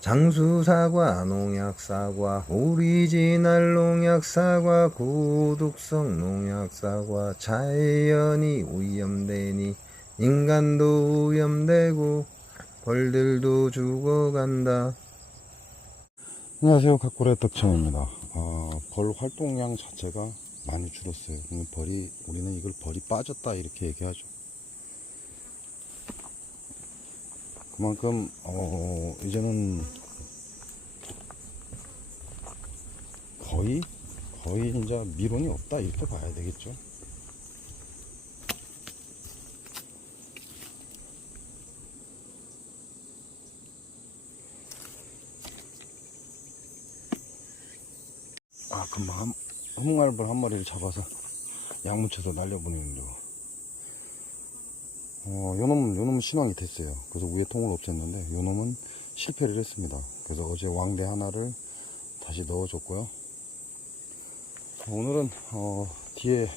장수사과, 농약사과, 오리지널 농약사과, 고독성 농약사과, 자연이 오염되니 인간도 오염되고 벌들도 죽어간다. 안녕하세요. 각고래 덕천입니다. 벌 활동량 자체가 많이 줄었어요. 우리는 이걸 벌이 빠졌다 이렇게 얘기하죠. 그만큼 이제는 거의 이제 미론이 없다 이렇게 봐야 되겠죠. 금방 흑말벌 한 마리를 잡아서 약 묻혀서 날려보내는데 요놈은 신왕이 됐어요. 그래서 위에 통을 없앴는데 요놈은 실패를 했습니다. 그래서 어제 왕대 하나를 다시 넣어줬고요. 오늘은 뒤에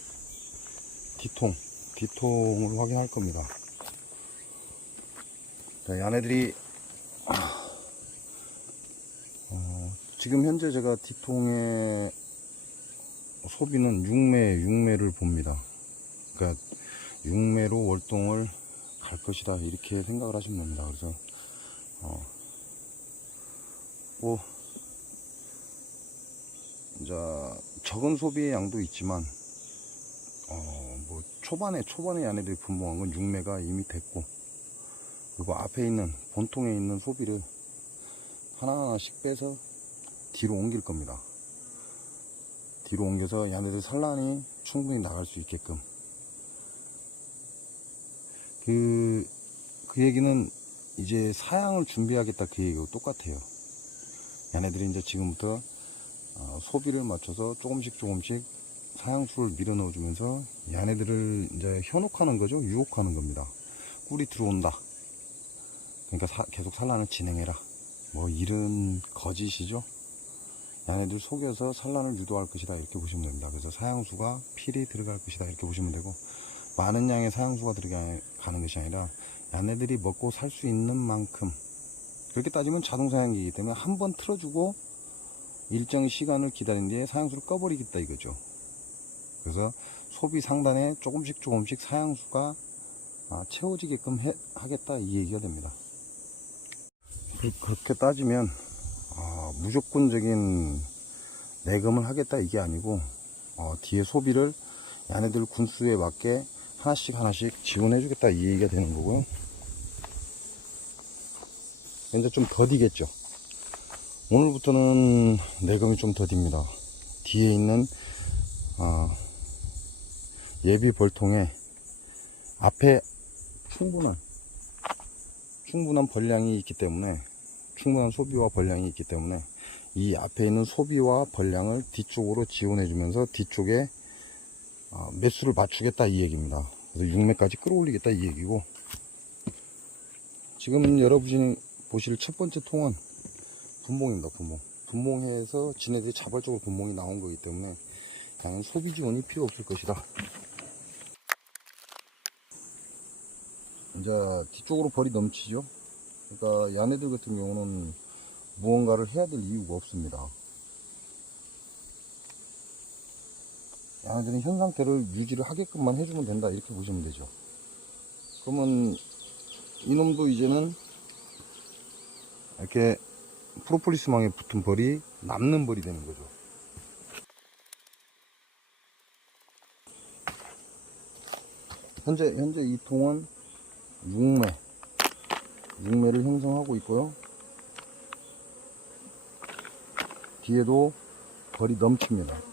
뒤통을 확인할 겁니다. 자, 얘네들이 지금 현재 제가 뒤통의 소비는 6매를 봅니다. 그러니까 6매로 월동을 갈 것이다 이렇게 생각을 하시면 됩니다. 그래서 이제 적은 소비의 양도 있지만 초반에 얘네들이 분봉한 건 6매가 이미 됐고, 그리고 앞에 있는 본통에 있는 소비를 하나하나씩 빼서 뒤로 옮길 겁니다. 뒤로 옮겨서 얘네들 산란이 충분히 나갈 수 있게끔. 그 얘기는 이제 사양을 준비하겠다 그 얘기하고 똑같아요. 얘네들이 이제 지금부터 소비를 맞춰서 조금씩 사양수를 밀어 넣어주면서 얘네들을 이제 현혹하는 거죠. 유혹하는 겁니다. 꿀이 들어온다, 그러니까 계속 산란을 진행해라, 뭐 이런 거짓이죠. 얘네들 속여서 산란을 유도할 것이다 이렇게 보시면 됩니다. 그래서 사양수가 필히 들어갈 것이다 이렇게 보시면 되고, 많은 양의 사양수가 들어가는 것이 아니라 얘네들이 먹고 살 수 있는 만큼, 그렇게 따지면 자동 사양기이기 때문에 한번 틀어주고 일정 시간을 기다린 뒤에 사양수를 꺼버리겠다 이거죠. 그래서 소비 상단에 조금씩 사양수가 채워지게끔 하겠다 이 얘기가 됩니다. 그렇게 따지면 무조건적인 내금을 하겠다 이게 아니고, 뒤에 소비를 얘네들 군수에 맞게 하나씩 지원해 주겠다 이 얘기가 되는 거고요. 이제 좀 더디겠죠. 오늘부터는 내금이 좀 더딥니다. 뒤에 있는 예비 벌통에 앞에 충분한 벌량이 있기 때문에, 충분한 소비와 벌량이 있기 때문에 이 앞에 있는 소비와 벌량을 뒤쪽으로 지원해 주면서 뒤쪽에 매수를 맞추겠다 이 얘기입니다. 그래서 6매까지 끌어올리겠다 이 얘기고, 지금 여러분이 보실 첫 번째 통은 분봉입니다. 분봉해서 지네들이 자발적으로 분봉이 나온 거기 때문에 당연히 소비 지원이 필요 없을 것이다. 이제 뒤쪽으로 벌이 넘치죠. 그러니까 얘네들 같은 경우는 무언가를 해야 될 이유가 없습니다. 얘네들은 현 상태를 유지를 하게끔만 해주면 된다 이렇게 보시면 되죠. 그러면 이놈도 이제는 이렇게 프로폴리스망에 붙은 벌이 남는 벌이 되는 거죠. 현재 이 통은 6매를 형성하고 있고요. 뒤에도 벌이 넘칩니다.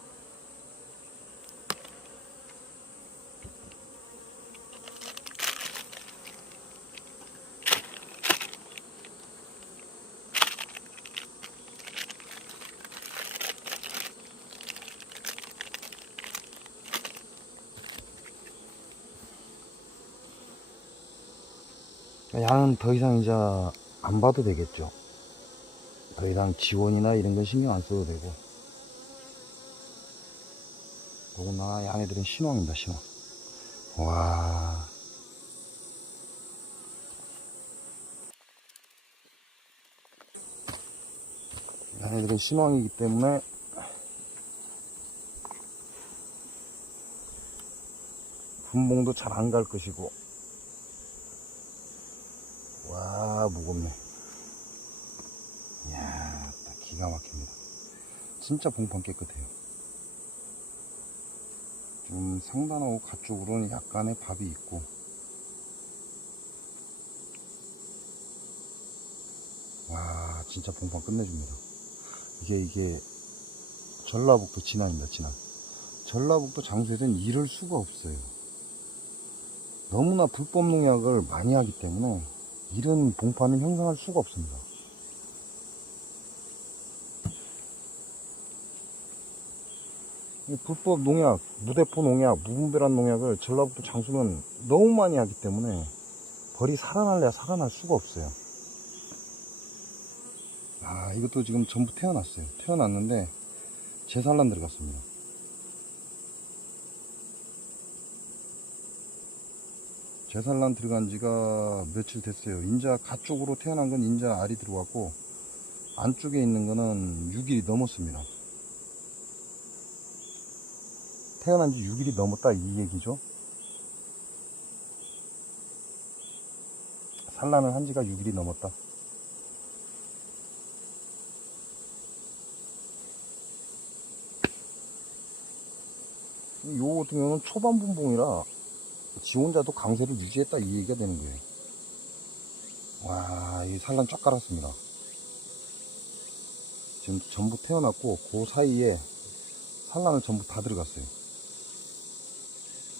양은 더 이상 이제 안 봐도 되겠죠. 더 이상 지원이나 이런 건 신경 안 써도 되고, 더구나 양애들은 신왕입니다. 신왕. 와, 얘네들은 신왕이기 때문에 분봉도 잘 안 갈 것이고. 와, 무겁네. 이야, 딱 기가 막힙니다. 진짜 봉판 깨끗해요. 지금 상단하고 가쪽으로는 약간의 밥이 있고, 와, 진짜 봉판 끝내줍니다. 이게 전라북도 진안입니다. 진안. 전라북도 장수에서는 이럴 수가 없어요. 너무나 불법 농약을 많이 하기 때문에 이런 봉판을 형성할 수가 없습니다. 이 불법 농약, 무대포 농약, 무분별한 농약을 전라북도 장수는 너무 많이 하기 때문에 벌이 살아날래야 살아날 수가 없어요. 아, 이것도 지금 전부 태어났어요. 태어났는데 재산란 들어갔습니다. 재산란 들어간 지가 며칠 됐어요. 인자 가쪽으로 태어난 건 인자 알이 들어갔고, 안쪽에 있는 거는 6일이 넘었습니다. 태어난 지 6일이 넘었다 이 얘기죠. 산란을 한 지가 6일이 넘었다. 요 같은 경우는 초반 분봉이라 지 혼자도 강세를 유지했다 이 얘기가 되는 거예요. 와, 이 산란 쫙 깔았습니다. 지금 전부 태어났고 그 사이에 산란을 전부 다 들어갔어요.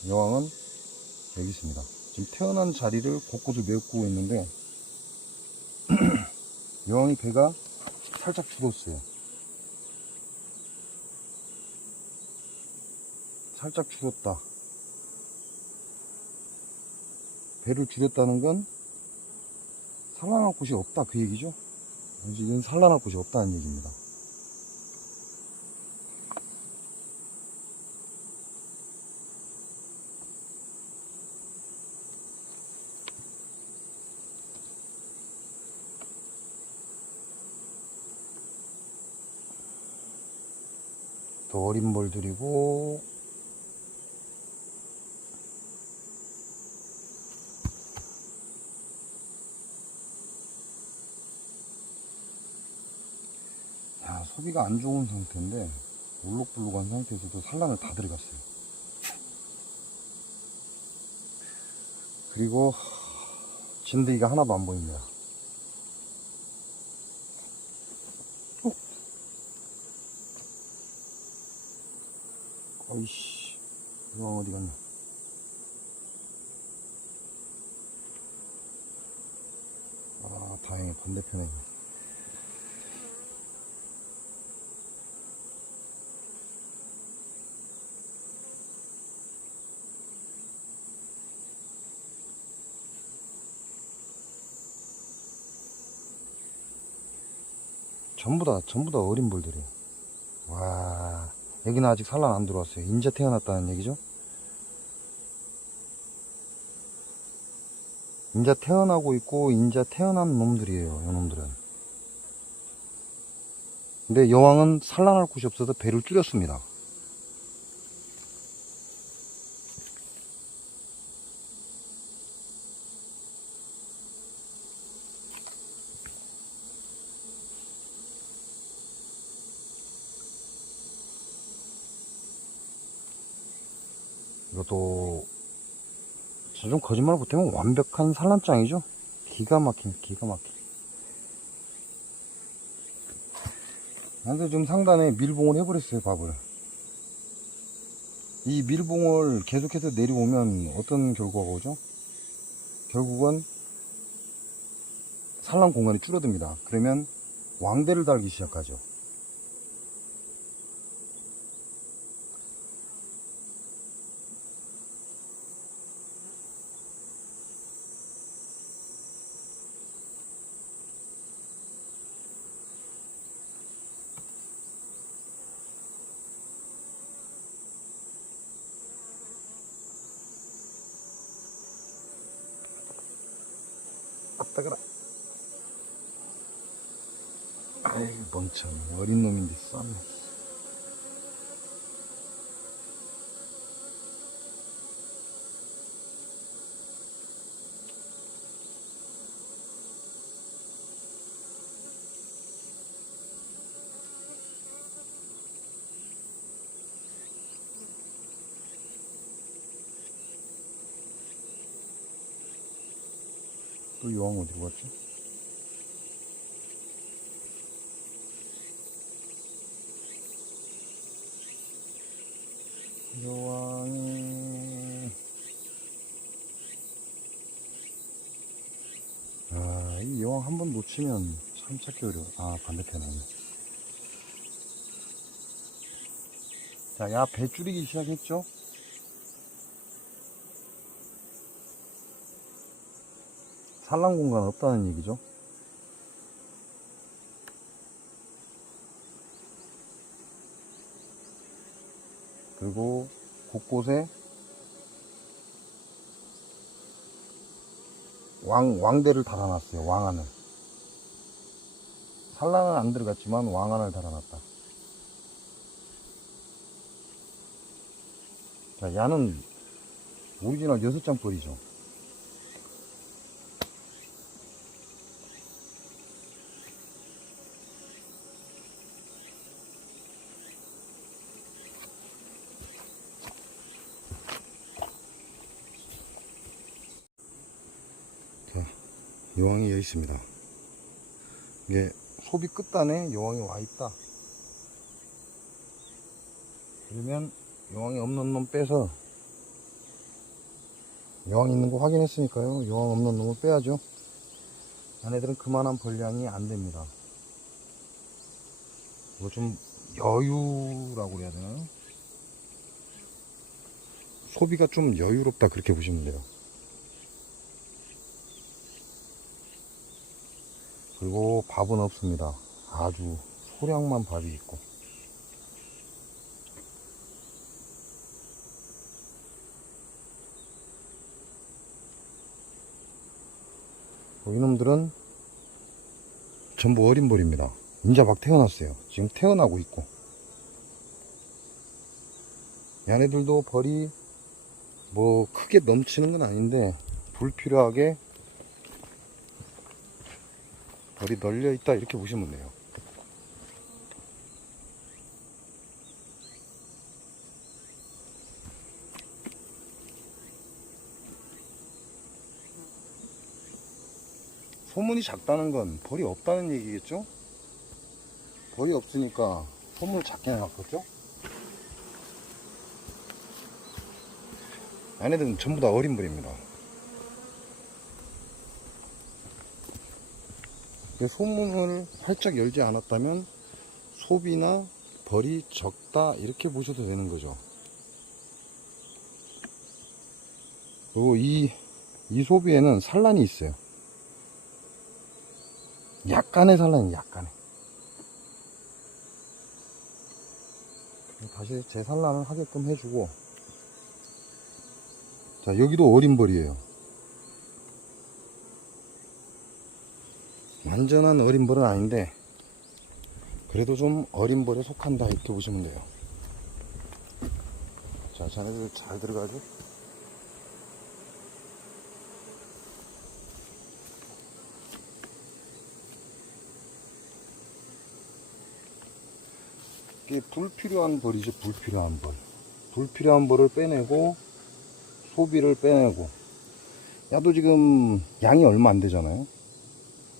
여왕은 여기 있습니다. 지금 태어난 자리를 곳곳을 메꾸고 있는데 여왕이 배가 살짝 줄었어요. 살짝 줄었다. 배를 줄였다는 건 산란할 곳이 없다 그 얘기죠. 이건 산란할 곳이 없다는 얘기입니다. 또 어린 벌들이고, 야, 소비가 안 좋은 상태인데 울룩불룩한 상태에서도 산란을 다 들어갔어요. 그리고 진드기가 하나도 안 보입니다. 어이씨, 이거 어디 갔냐. 아, 다행히 반대편에 있네. 전부 다 어린 벌들이에요. 와, 여기는 아직 산란 안 들어왔어요. 인제 태어났다는 얘기죠. 인자 태어나고 있고 인자 태어난 놈들이에요. 이 놈들은. 근데 여왕은 산란할 곳이 없어서 배를 줄였습니다. 이것도 좀 거짓말 못하면 완벽한 산란장이죠. 기가 막힌. 근데 좀 상단에 밀봉을 해버렸어요. 밥을. 이 밀봉을 계속해서 내려오면 어떤 결과가 오죠? 결국은 산란 공간이 줄어듭니다. 그러면 왕대를 달기 시작하죠. 아따 그라. 아이고 멍청 어린 놈인데 쌌네. 또 여왕 어디로 갔지? 여왕이 이 여왕 한번 놓치면 참 찾기 어려워. 반대편에 있네. 자, 야 배 줄이기 시작했죠? 산란 공간 없다는 얘기죠. 그리고 곳곳에 왕대를 달아놨어요. 왕안을. 산란은 안 들어갔지만 왕안을 달아놨다. 자, 야는 오리지널 6장 뻘이죠. 자, 여왕이 여기 있습니다. 이게 소비 끝단에 여왕이 와 있다. 그러면 여왕이 없는 놈 빼서, 여왕 있는 거 확인했으니까요. 여왕 없는 놈을 빼야죠. 얘네들은 그만한 분량이 안 됩니다. 이거 좀 여유라고 그래야 되나요? 소비가 좀 여유롭다 그렇게 보시면 돼요. 그리고 밥은 없습니다. 아주 소량만 밥이 있고. 이놈들은 전부 어린 벌입니다. 인자 막 태어났어요. 지금 태어나고 있고. 얘네들도 벌이 뭐 크게 넘치는 건 아닌데 불필요하게 벌이 널려 있다 이렇게 보시면 돼요. 소문이 작다는 건 벌이 없다는 얘기겠죠? 벌이 없으니까 소문을 작게 해놨겠죠? 얘네들은 전부 다 어린 벌입니다. 소문을 활짝 열지 않았다면 소비나 벌이 적다 이렇게 보셔도 되는 거죠. 그리고 이 소비에는 산란이 있어요. 약간의 산란이 약간의. 다시 재산란을 하게끔 해주고. 자, 여기도 어린 벌이에요. 완전한 어린 벌은 아닌데 그래도 좀 어린 벌에 속한다 이렇게 보시면 돼요. 자, 자네들 잘 들어가죠? 이게 불필요한 벌이죠. 불필요한 벌. 불필요한 벌을 빼내고 소비를 빼내고. 야도 지금 양이 얼마 안 되잖아요.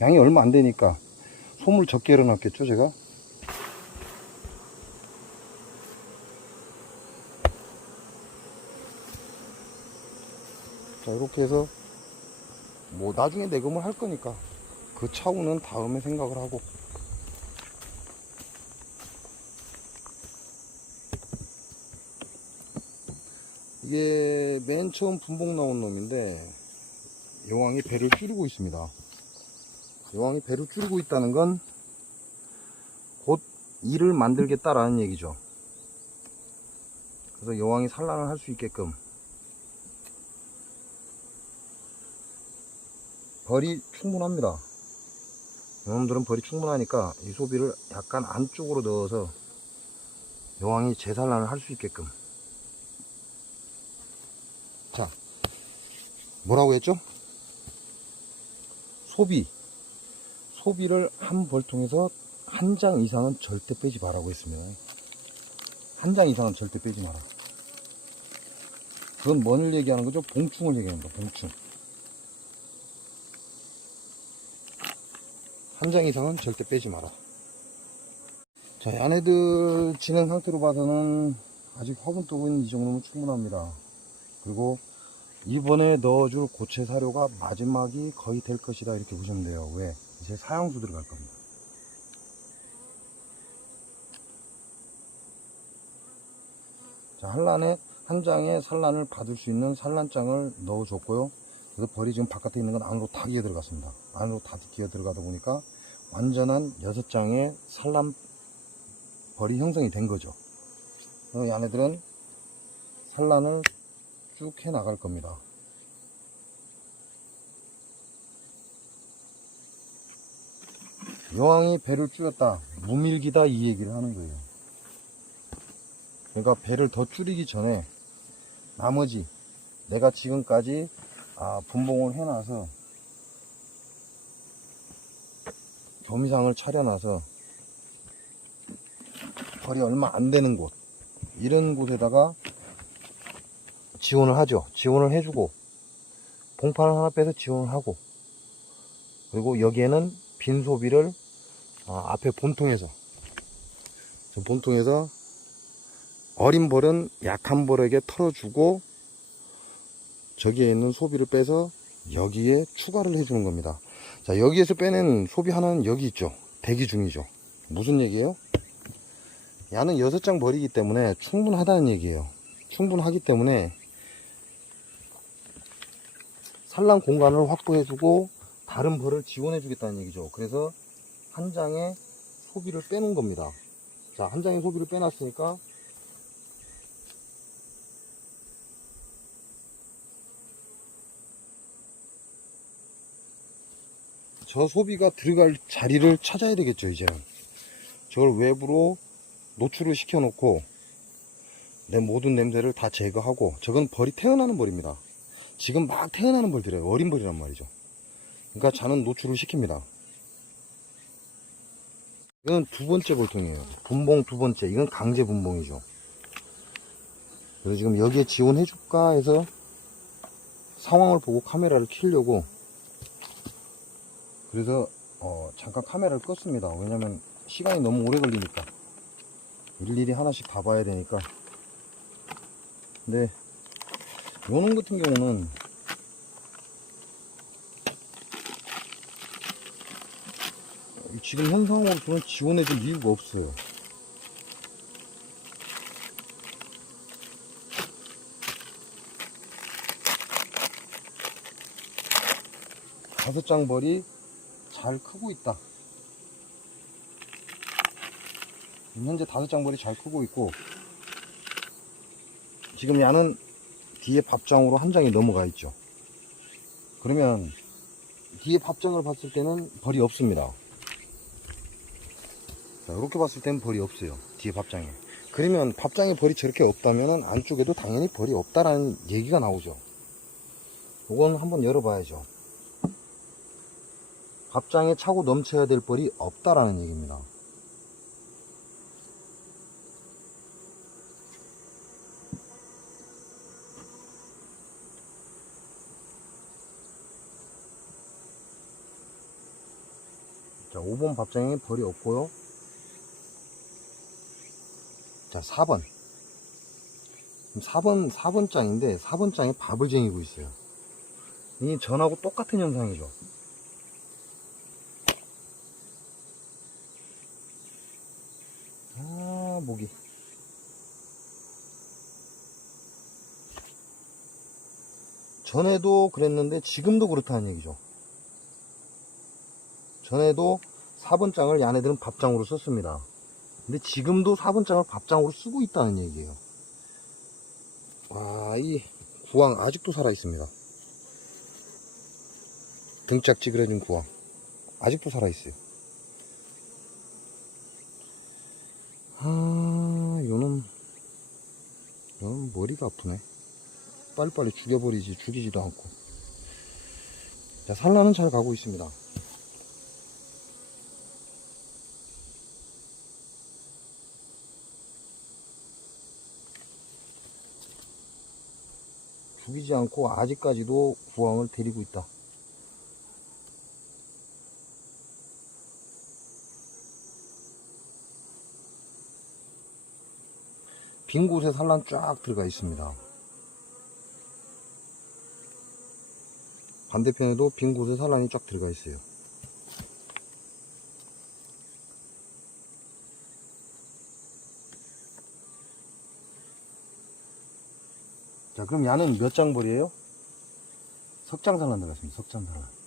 양이 얼마 안 되니까 소물 적게 열어놨겠죠 제가. 자, 이렇게 해서 뭐 나중에 내금을 할 거니까 그 차후는 다음에 생각을 하고. 이게 맨 처음 분봉 나온 놈인데 여왕이 배를 줄이고 있습니다. 여왕이 배를 줄이고 있다는 건 곧 이를 만들겠다라는 얘기죠. 그래서 여왕이 산란을 할 수 있게끔. 벌이 충분합니다. 요놈들은 벌이 충분하니까 이 소비를 약간 안쪽으로 넣어서 여왕이 재산란을 할 수 있게끔. 자, 뭐라고 했죠? 소비를 한 벌통에서 한 장 이상은 절대 빼지 말라고 했습니다. 한 장 이상은 절대 빼지 마라. 그건 뭐를 얘기하는 거죠? 봉충을 얘기합니다. 봉충. 한 장 이상은 절대 빼지 마라. 자, 얘네들 진행 상태로 봐서는 아직 화분독은 이 정도면 충분합니다. 그리고 이번에 넣어줄 고체 사료가 마지막이 거의 될 것이다, 이렇게 보시면 돼요. 왜? 이제 사형수 들어갈 겁니다. 자, 한 장에 산란을 받을 수 있는 산란장을 넣어줬고요. 그래서 벌이 지금 바깥에 있는 건 안으로 다 기어 들어갔습니다. 안으로 다 기어 들어가다 보니까 완전한 6장의 산란 벌이 형성이 된 거죠. 이 안에들은 산란을 쭉 해 나갈 겁니다. 여왕이 배를 줄였다, 무밀기다, 이 얘기를 하는 거예요. 그러니까 배를 더 줄이기 전에 나머지 내가 지금까지 분봉을 해놔서 교미상을 차려놔서 벌이 얼마 안 되는 곳, 이런 곳에다가 지원을 하죠. 지원을 해주고 봉판을 하나 빼서 지원을 하고, 그리고 여기에는 빈 소비를 앞에 본통에서 어린 벌은 약한 벌에게 털어주고 저기에 있는 소비를 빼서 여기에 추가를 해주는 겁니다. 자, 여기에서 빼낸 소비 하나는 여기 있죠. 대기 중이죠. 무슨 얘기예요? 야는 6장 벌이기 때문에 충분하다는 얘기예요. 충분하기 때문에 산란 공간을 확보해주고 다른 벌을 지원해주겠다는 얘기죠. 그래서 한 장의 소비를 빼놓은 겁니다. 자, 한 장의 소비를 빼놨으니까 저 소비가 들어갈 자리를 찾아야 되겠죠. 이제는 저걸 외부로 노출을 시켜 놓고 내 모든 냄새를 다 제거하고, 저건 벌이 태어나는 벌입니다. 지금 막 태어나는 벌들이에요. 어린 벌이란 말이죠. 그러니까 자는 노출을 시킵니다. 이건 두 번째 벌통이에요. 분봉 두 번째. 이건 강제 분봉이죠. 그래서 지금 여기에 지원해줄까 해서 상황을 보고 카메라를 켜려고, 그래서 잠깐 카메라를 껐습니다. 왜냐면 시간이 너무 오래 걸리니까 일일이 하나씩 다 봐야 되니까. 근데 요놈 같은 경우는 지금 현상으로서는 지원해줄 이유가 없어요. 다섯 장 벌이 잘 크고 있다. 현재 5장 벌이 잘 크고 있고, 지금 야는 뒤에 밥장으로 한 장이 넘어가 있죠. 그러면 뒤에 밥장을 봤을 때는 벌이 없습니다. 자, 이렇게 봤을 때는 벌이 없어요. 뒤에 밥장에. 그러면 밥장에 벌이 저렇게 없다면 안쪽에도 당연히 벌이 없다라는 얘기가 나오죠. 이건 한번 열어봐야죠. 밥장에 차고 넘쳐야 될 벌이 없다라는 얘기입니다. 자, 5번 밥장에 벌이 없고요. 자, 4번. 4번 장인데 4번 장에 밥을 쟁이고 있어요. 이 전하고 똑같은 현상이죠. 모기. 전에도 그랬는데 지금도 그렇다는 얘기죠. 전에도 4번 장을 야네들은 밥장으로 썼습니다. 근데 지금도 4번 장을 밥장으로 쓰고 있다는 얘기예요. 와, 이 구황 아직도 살아 있습니다. 등짝 찌그러진 구황 아직도 살아 있어요. 허리가 아프네. 빨리빨리 죽여버리지, 죽이지도 않고. 자, 산란은 잘 가고 있습니다. 죽이지 않고 아직까지도 부황을 데리고 있다. 빈 곳에 산란 쫙 들어가 있습니다. 반대편에도 빈 곳에 산란이 쫙 들어가 있어요. 자, 그럼 야는 몇 장벌이에요? 석장산란 들어갔습니다. 석장산란.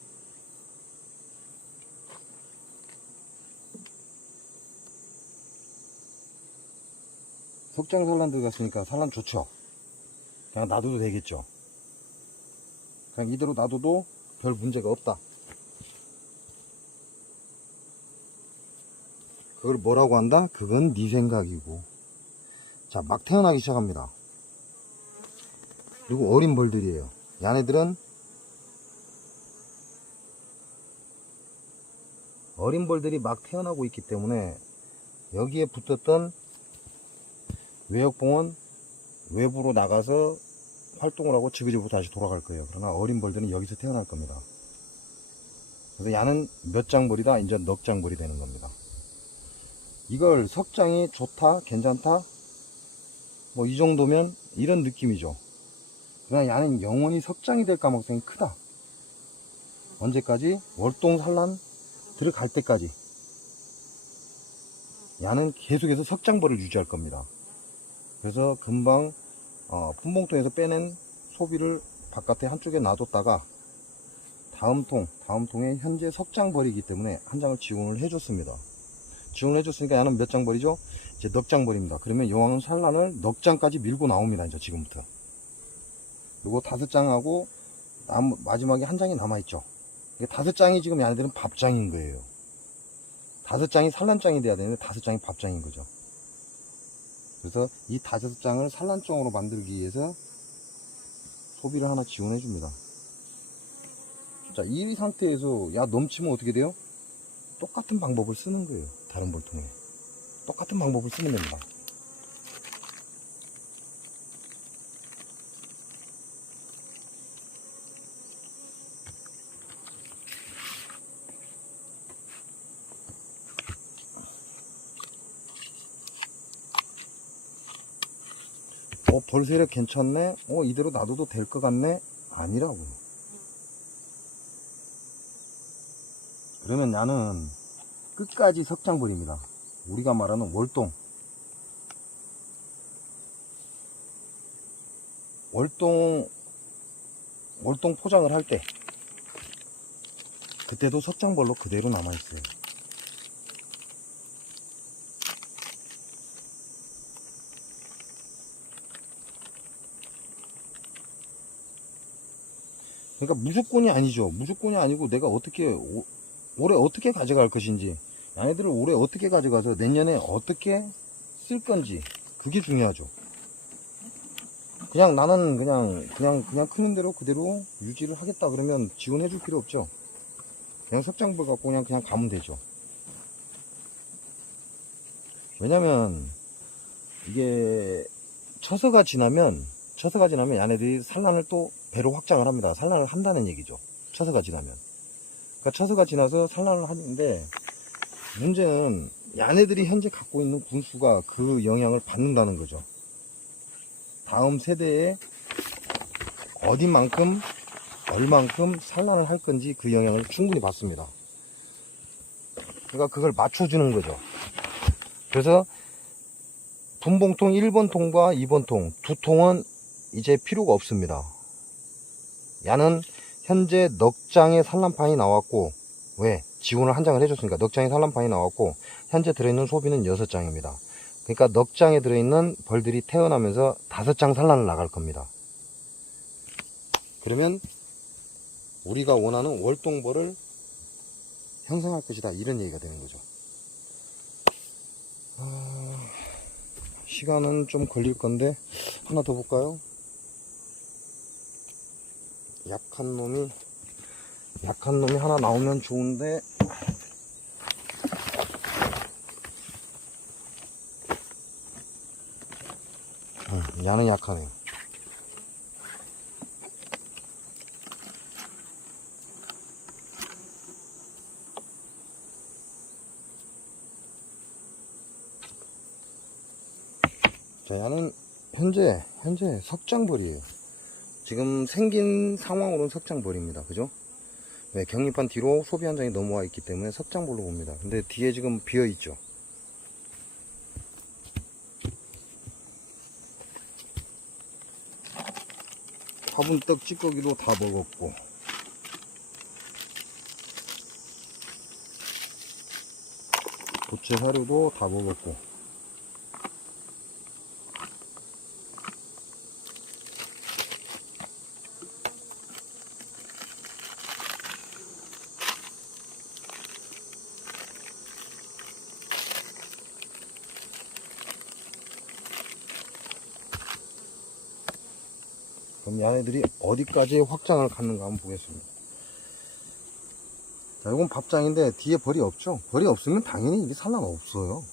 석장산란 들어갔으니까 산란 좋죠. 그냥 놔둬도 되겠죠. 그냥 이대로 놔둬도 별 문제가 없다. 그걸 뭐라고 한다? 그건 네 생각이고. 자, 막 태어나기 시작합니다. 그리고 어린 벌들이에요. 얘네들은 어린 벌들이 막 태어나고 있기 때문에 여기에 붙었던 외역봉은 외부로 나가서 활동을 하고 지그재그 다시 돌아갈 거예요. 그러나 어린 벌들은 여기서 태어날 겁니다. 그래서 얘는 몇 장벌이다? 이제 넉 장벌이 되는 겁니다. 이걸 석장이 좋다? 괜찮다? 뭐 이 정도면 이런 느낌이죠. 그러나 얘는 영원히 석장이 될 가능성이 크다. 언제까지? 월동 산란 들어갈 때까지 얘는 계속해서 석장벌을 유지할 겁니다. 그래서 금방 분봉통에서 빼낸 소비를 바깥에 한쪽에 놔뒀다가 다음 통에 현재 석장벌이기 때문에 한 장을 지원을 해줬습니다. 지원을 해줬으니까 얘는 몇 장벌이죠? 이제 넉 장벌입니다. 그러면 여왕은 산란을 넉 장까지 밀고 나옵니다. 이제 지금부터. 그리고 5장하고 마지막에 한 장이 남아있죠. 5장이 지금 얘네들은 밥장인 거예요. 5장이 산란장이 돼야 되는데 5장이 밥장인 거죠. 그래서 이 5장을 산란장으로 만들기 위해서 소비를 하나 지원해 줍니다. 자, 이 상태에서 야 넘치면 어떻게 돼요? 똑같은 방법을 쓰는 거예요. 다른 벌통에 똑같은 방법을 쓰면 됩니다. 벌 세력 괜찮네? 이대로 놔둬도 될 것 같네? 아니라고요. 그러면 나는 끝까지 석장벌입니다. 우리가 말하는 월동 포장을 할 때 그때도 석장벌로 그대로 남아있어요. 그러니까 무조건이 아니죠. 무조건이 아니고 내가 올해 어떻게 가져갈 것인지, 얘네들을 올해 어떻게 가져가서 내년에 어떻게 쓸 건지, 그게 중요하죠. 그냥 나는 그냥 크는 대로 그대로 유지를 하겠다 그러면 지원해 줄 필요 없죠. 그냥 석장벌 갖고 그냥 가면 되죠. 왜냐면 이게 처서가 지나면 얘네들이 산란을 또 배로 확장을 합니다. 산란을 한다는 얘기죠. 처서가 지나면. 그러니까 처서가 지나서 산란을 하는데, 문제는 얘네들이 현재 갖고 있는 군수가 그 영향을 받는다는 거죠. 다음 세대에 어디만큼 얼만큼 산란을 할 건지 그 영향을 충분히 받습니다. 그러니까 그걸 맞춰주는 거죠. 그래서 분봉통 1번 통과 2번 통 두 통은 이제 필요가 없습니다. 야는 현재 넉 장의 산란판이 나왔고, 왜? 지원을 한 장을 해줬으니까 넉 장의 산란판이 나왔고, 현재 들어있는 소비는 6장입니다. 그러니까 넉 장에 들어있는 벌들이 태어나면서 5장 산란을 나갈 겁니다. 그러면 우리가 원하는 월동벌을 형성할 것이다, 이런 얘기가 되는 거죠. 시간은 좀 걸릴 건데 하나 더 볼까요? 약한 놈이 하나 나오면 좋은데 야는 약하네요. 자, 야는 현재 석장벌이에요. 지금 생긴 상황으로는 석장벌입니다. 그죠? 네, 격리판 뒤로 소비 한 장이 넘어와 있기 때문에 석장벌로 봅니다. 근데 뒤에 지금 비어 있죠. 화분떡 찌꺼기도 다 먹었고, 고체 사료도 다 먹었고, 그럼 얘네들이 어디까지 확장을 갖는가 한번 보겠습니다. 자, 이건 밥장인데 뒤에 벌이 없죠? 벌이 없으면 당연히 이게 산란 없어요.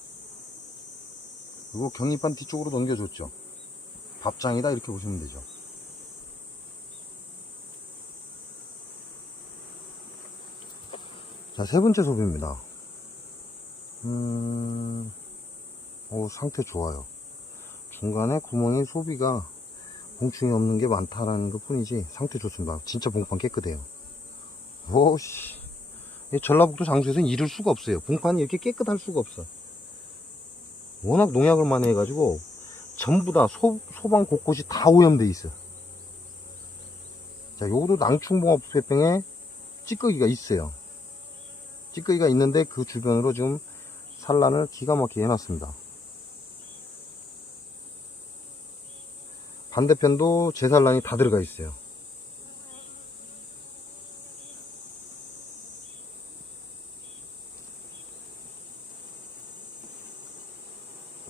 그리고 격리판 뒤쪽으로 넘겨줬죠. 밥장이다 이렇게 보시면 되죠. 자, 세 번째 소비입니다. 상태 좋아요. 중간에 구멍이 소비가 봉충이 없는 게 많다라는 것 뿐이지 상태 좋습니다. 진짜 봉판 깨끗해요. 오씨, 전라북도 장수에서는 이럴 수가 없어요. 봉판이 이렇게 깨끗할 수가 없어. 워낙 농약을 많이 해가지고 전부 다 소방 곳곳이 다 오염돼 있어. 자, 요것도 낭충봉합수배병에 찌꺼기가 있어요. 찌꺼기가 있는데 그 주변으로 지금 산란을 기가 막히게 해놨습니다. 반대편도 제산란이 다 들어가 있어요.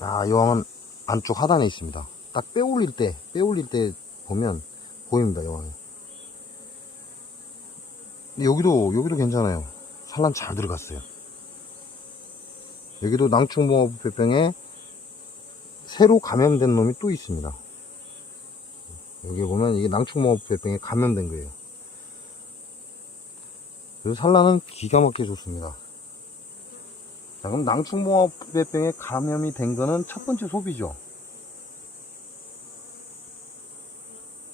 여왕은 안쪽 하단에 있습니다. 딱 빼올릴 때 보면 보입니다, 여왕이. 근데 여기도 괜찮아요. 산란 잘 들어갔어요. 여기도 낭충봉합병에 새로 감염된 놈이 또 있습니다. 여기 보면 이게 낭충봉합병에 감염된 거예요. 그래서 산란은 기가 막히게 좋습니다. 자, 그럼 낭충봉합병에 감염이 된 거는 첫 번째 소비죠.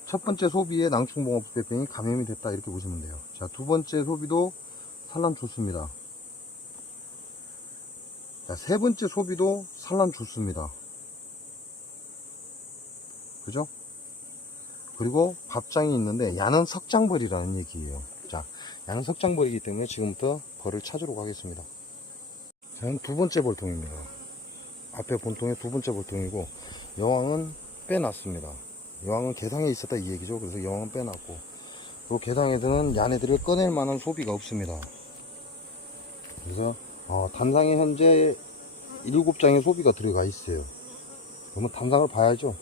첫 번째 소비에 낭충봉합병이 감염이 됐다 이렇게 보시면 돼요. 자, 두 번째 소비도 산란 좋습니다. 자, 세 번째 소비도 산란 좋습니다. 그죠? 그리고 밥장이 있는데 야는 석장벌이라는 얘기예요. 자, 야는 석장벌이기 때문에 지금부터 벌을 찾으러 가겠습니다. 자, 두 번째 벌통입니다. 앞에 본통의 두 번째 벌통이고 여왕은 빼놨습니다. 여왕은 개상에 있었다 이 얘기죠. 그래서 여왕은 빼놨고, 그 개상에서는 야네들을 꺼낼 만한 소비가 없습니다. 그래서 단상에 현재 7장의 소비가 들어가 있어요. 그러면 단상을 봐야죠.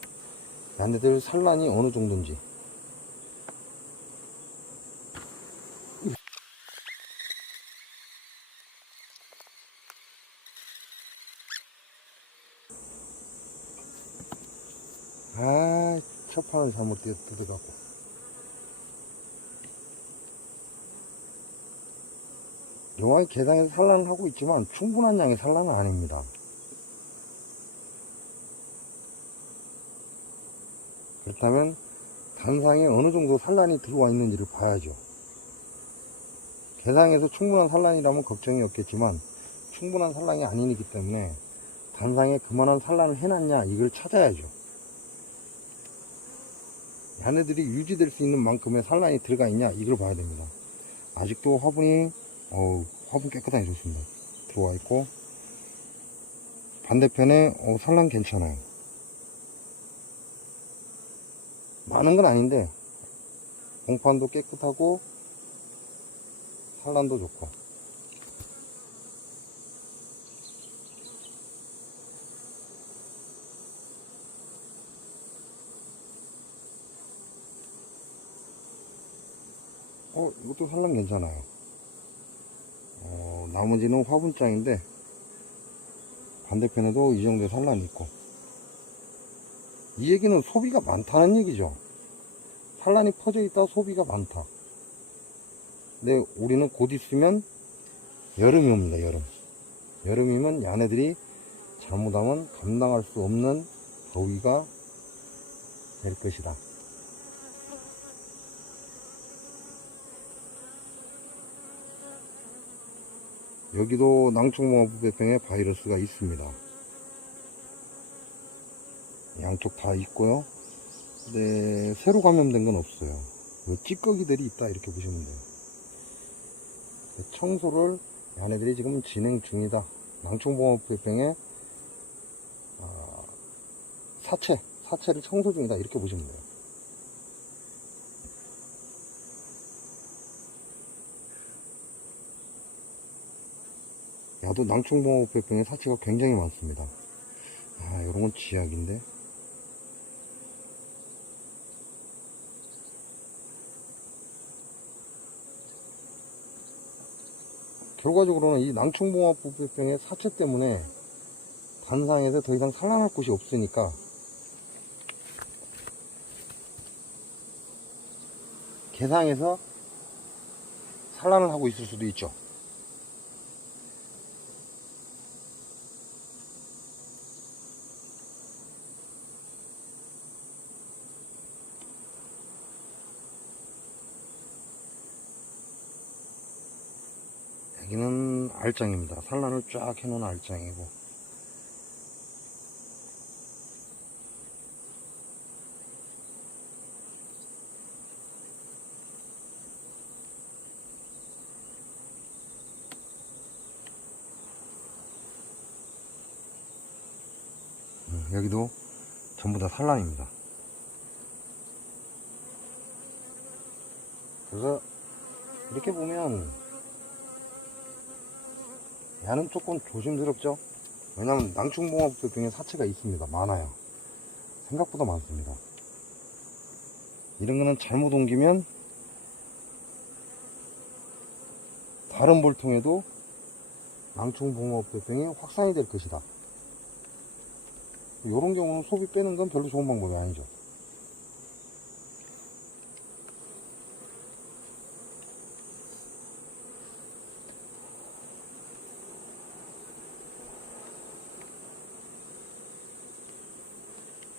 야네들 산란이 어느 정도인지. 첫 판을 잘못 뜯어갖고. 여왕이 개상에서 산란을 하고 있지만 충분한 양의 산란은 아닙니다. 그렇다면 단상에 어느 정도 산란이 들어와 있는지를 봐야죠. 개상에서 충분한 산란이라면 걱정이 없겠지만 충분한 산란이 아니기 때문에 단상에 그만한 산란을 해놨냐 이걸 찾아야죠. 야네들이 유지될 수 있는 만큼의 산란이 들어가 있냐 이걸 봐야 됩니다. 아직도 화분 깨끗하게 좋습니다. 들어와 있고, 반대편에 산란 괜찮아요. 많은 건 아닌데 봉판도 깨끗하고 산란도 좋고. 이것도 산란 괜찮아요. 나머지는 화분장인데 반대편에도 이 정도의 산란이 있고, 이 얘기는 소비가 많다는 얘기죠. 산란이 퍼져 있다 소비가 많다. 근데 우리는 곧 있으면 여름이 옵니다. 여름이면 야네들이 잘못하면 감당할 수 없는 더위가 될 것이다. 여기도 낭충봉화부배병에 바이러스가 있습니다. 양쪽 다 있고요. 근데 새로 감염된 건 없어요. 찌꺼기들이 있다 이렇게 보시면 돼요. 청소를 얘네들이 지금 진행 중이다. 낭충봉화부배병에 사체를 청소 중이다 이렇게 보시면 돼요. 야도 낭충봉화부배병에 사체가 굉장히 많습니다. 이런 건 쥐약인데. 결과적으로는 이 낭충봉화부배병의 사체 때문에 관상에서 더 이상 산란할 곳이 없으니까 개상에서 산란을 하고 있을 수도 있죠. 여기는 알장입니다. 산란을 쫙 해놓은 알장이고, 여기도 전부 다 산란입니다. 그래서 이렇게 보면 야는 조금 조심스럽죠. 왜냐면 낭충봉화부배병에 사체가 있습니다. 많아요. 생각보다 많습니다. 이런 거는 잘못 옮기면 다른 볼통에도 낭충봉화부배병이 확산이 될 것이다. 이런 경우는 소비 빼는 건 별로 좋은 방법이 아니죠.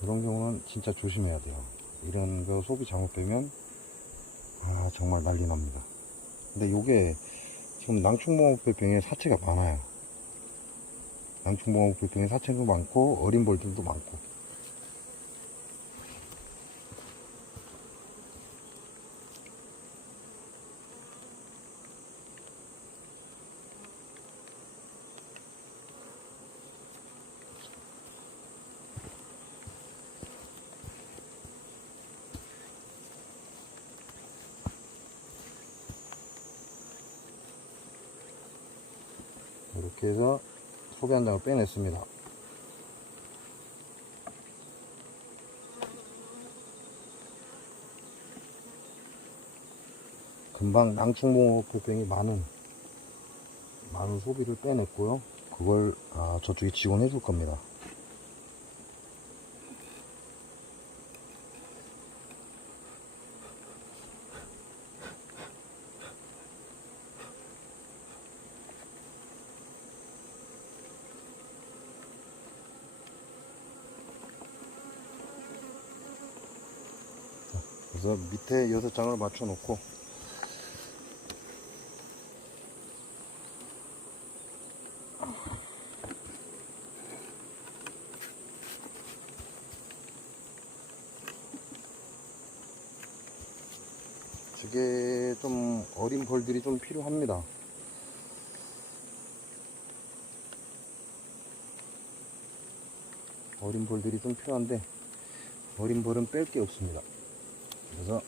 이런 경우는 진짜 조심해야 돼요. 이런 거 소비 잘못 빼면 정말 난리 납니다. 근데 요게 지금 낭충봉화부배병에 사체가 많아요. 낭충봉화부배병에 사체도 많고 어린 벌들도 많고. 이렇게 해서 소비 한 장을 빼냈습니다. 금방 낭충봉화부배병이 많은 소비를 빼냈고요. 그걸 저쪽에 지원해 줄 겁니다. 그래서 밑에 6장을 맞춰 놓고 저게 좀 어린 벌들이 좀 필요합니다. 어린 벌들이 좀 필요한데 어린 벌은 뺄 게 없습니다. 그래서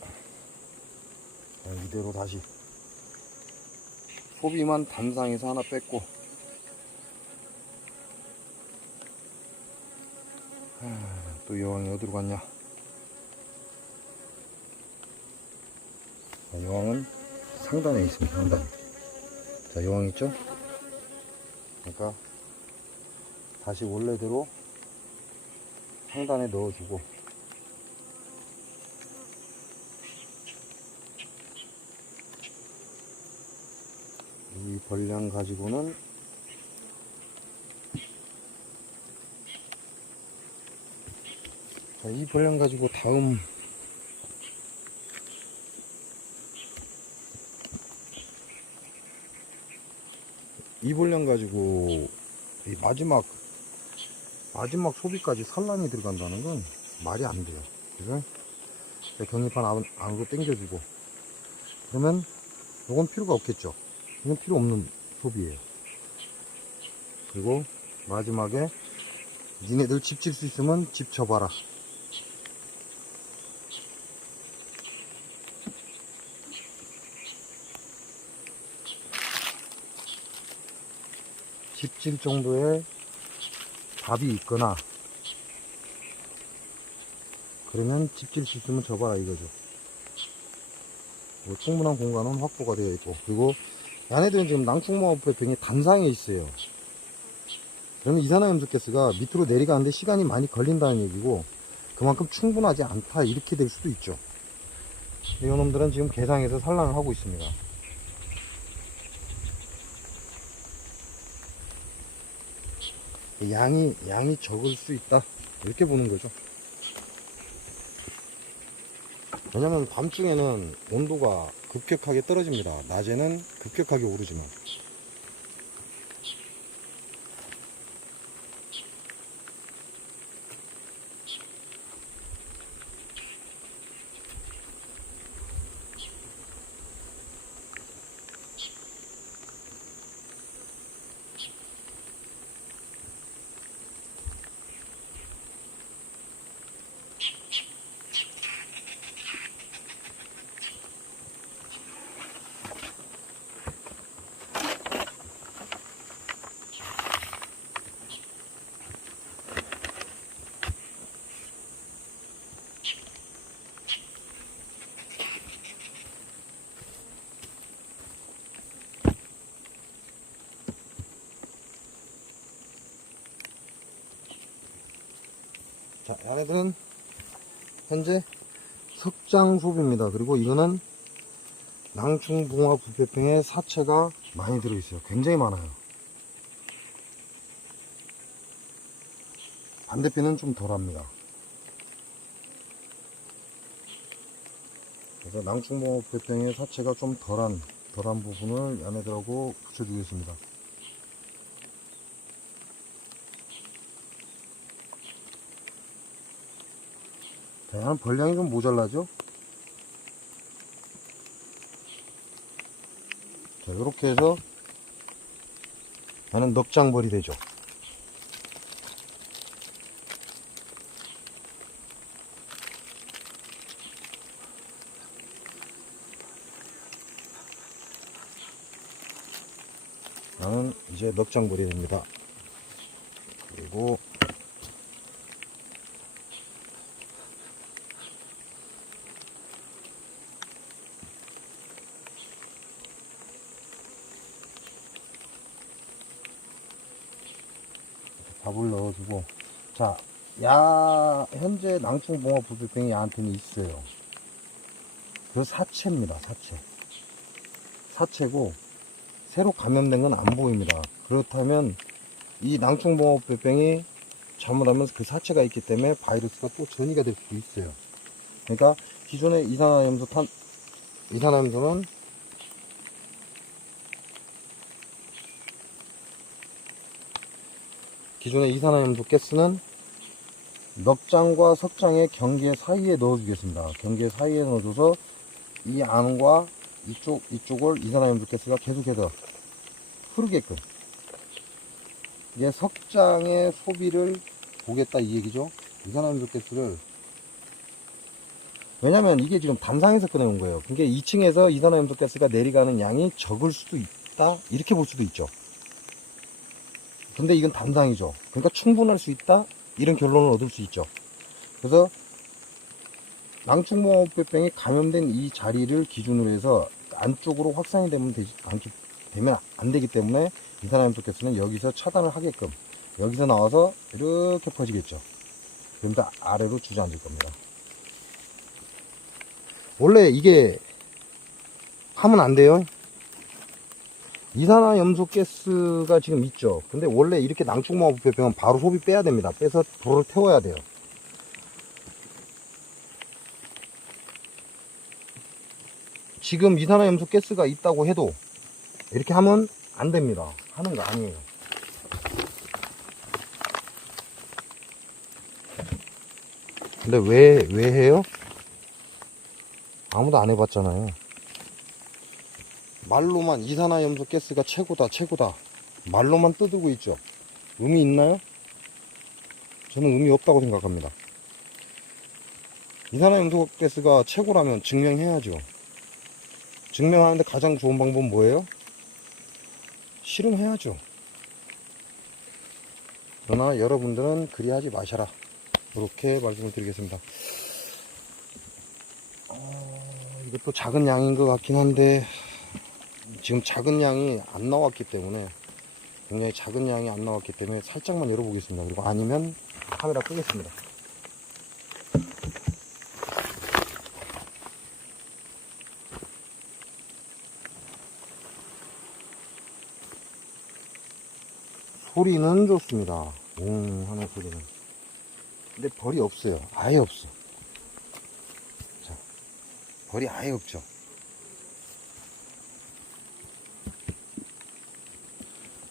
이대로 다시 소비만 단상에서 하나 뺐고, 또 여왕이 어디로 갔냐. 여왕은 상단에 있습니다. 상단에. 자, 여왕 있죠? 그러니까 다시 원래대로 상단에 넣어주고, 이 벌량 가지고는 자, 이 벌량 가지고 다음 이 벌량 가지고 이 마지막 소비까지 산란이 들어간다는 건 말이 안 돼요. 그래서 경리판 안으로 당겨주고, 그러면 요건 필요가 없겠죠. 이건 필요 없는 소비예요. 그리고 마지막에 니네들 집 질 수 있으면 집 져봐라. 집 질 정도의 답이 있거나, 그러면 집 질 수 있으면 져봐라 이거죠. 뭐 충분한 공간은 확보가 되어 있고, 그리고 얘네들은 지금 낭충몽화부패병이 단상에 있어요. 그러면 이산화염수가스가 밑으로 내려가는데 시간이 많이 걸린다는 얘기고, 그만큼 충분하지 않다 이렇게 될 수도 있죠. 이놈들은 지금 개상에서 산란을 하고 있습니다. 양이 적을 수 있다 이렇게 보는 거죠. 왜냐면 밤중에는 온도가 급격하게 떨어집니다. 낮에는 급격하게 오르지만. 자, 얘네들은 현재 석장 소비입니다. 그리고 이거는 낭충봉화부패병의 사체가 많이 들어있어요. 굉장히 많아요. 반대편은 좀 덜합니다. 그래서 낭충봉화부패병의 사체가 좀 덜한 부분을 얘네들하고 붙여주겠습니다. 자, 얘는 벌량이 좀 모자라죠? 자, 요렇게 해서 얘는 넉장벌이 되죠. 나는 이제 넉장벌이 됩니다. 그리고 밥을 넣어주고, 자, 현재 낭충봉화부패병이 얘한테는 있어요. 그 사체입니다. 사체고 새로 감염된 건 안 보입니다. 그렇다면 이 낭충봉화부패병이 잘못하면 그 사체가 있기 때문에 바이러스가 또 전이가 될 수도 있어요. 그러니까 기존의 이산화염소는 기존의 이산화염소 가스는 넉장과 석장의 경계 사이에 넣어주겠습니다. 경계 사이에 넣어줘서 이 안과 이쪽을 이산화염소 가스가 계속해서 흐르게끔, 이게 석장의 소비를 보겠다 이 얘기죠. 이산화염소 가스를, 왜냐면 이게 지금 단상에서 꺼내온 거예요. 그러니까 2층에서 이산화염소 가스가 내려가는 양이 적을 수도 있다 이렇게 볼 수도 있죠. 근데 이건 단상이죠. 그러니까 충분할 수 있다 이런 결론을 얻을 수 있죠. 그래서 낭충봉화부패병이 감염된 이 자리를 기준으로 해서 안쪽으로 확산이 되면 안 되기 때문에 이산화염소가스는 여기서 차단을 하게끔 여기서 나와서 이렇게 퍼지겠죠. 그럼 다 아래로 주저앉을 겁니다. 원래 이게 하면 안 돼요. 이산화염소가스가 지금 있죠. 근데 원래 이렇게 낭충망 부패병은 바로 소비 빼야 됩니다. 빼서 불을 태워야 돼요. 지금 이산화염소가스가 있다고 해도 이렇게 하면 안 됩니다. 하는 거 아니에요. 근데 왜 해요? 아무도 안 해봤잖아요. 말로만 이산화염소가스가 최고다 말로만 떠들고 있죠. 의미 있나요? 저는 의미 없다고 생각합니다. 이산화염소가스가 최고라면 증명해야죠. 증명하는데 가장 좋은 방법은 뭐예요? 실험해야죠. 그러나 여러분들은 그리하지 마셔라. 이렇게 말씀을 드리겠습니다. 이것도 작은 양인 것 같긴 한데 지금 작은 양이 안 나왔기 때문에 굉장히 작은 양이 안 나왔기 때문에 살짝만 열어보겠습니다. 그리고 아니면 카메라 끄겠습니다. 소리는 좋습니다. 웅 하는 소리는. 근데 벌이 없어요. 아예 없어. 자, 벌이 아예 없죠.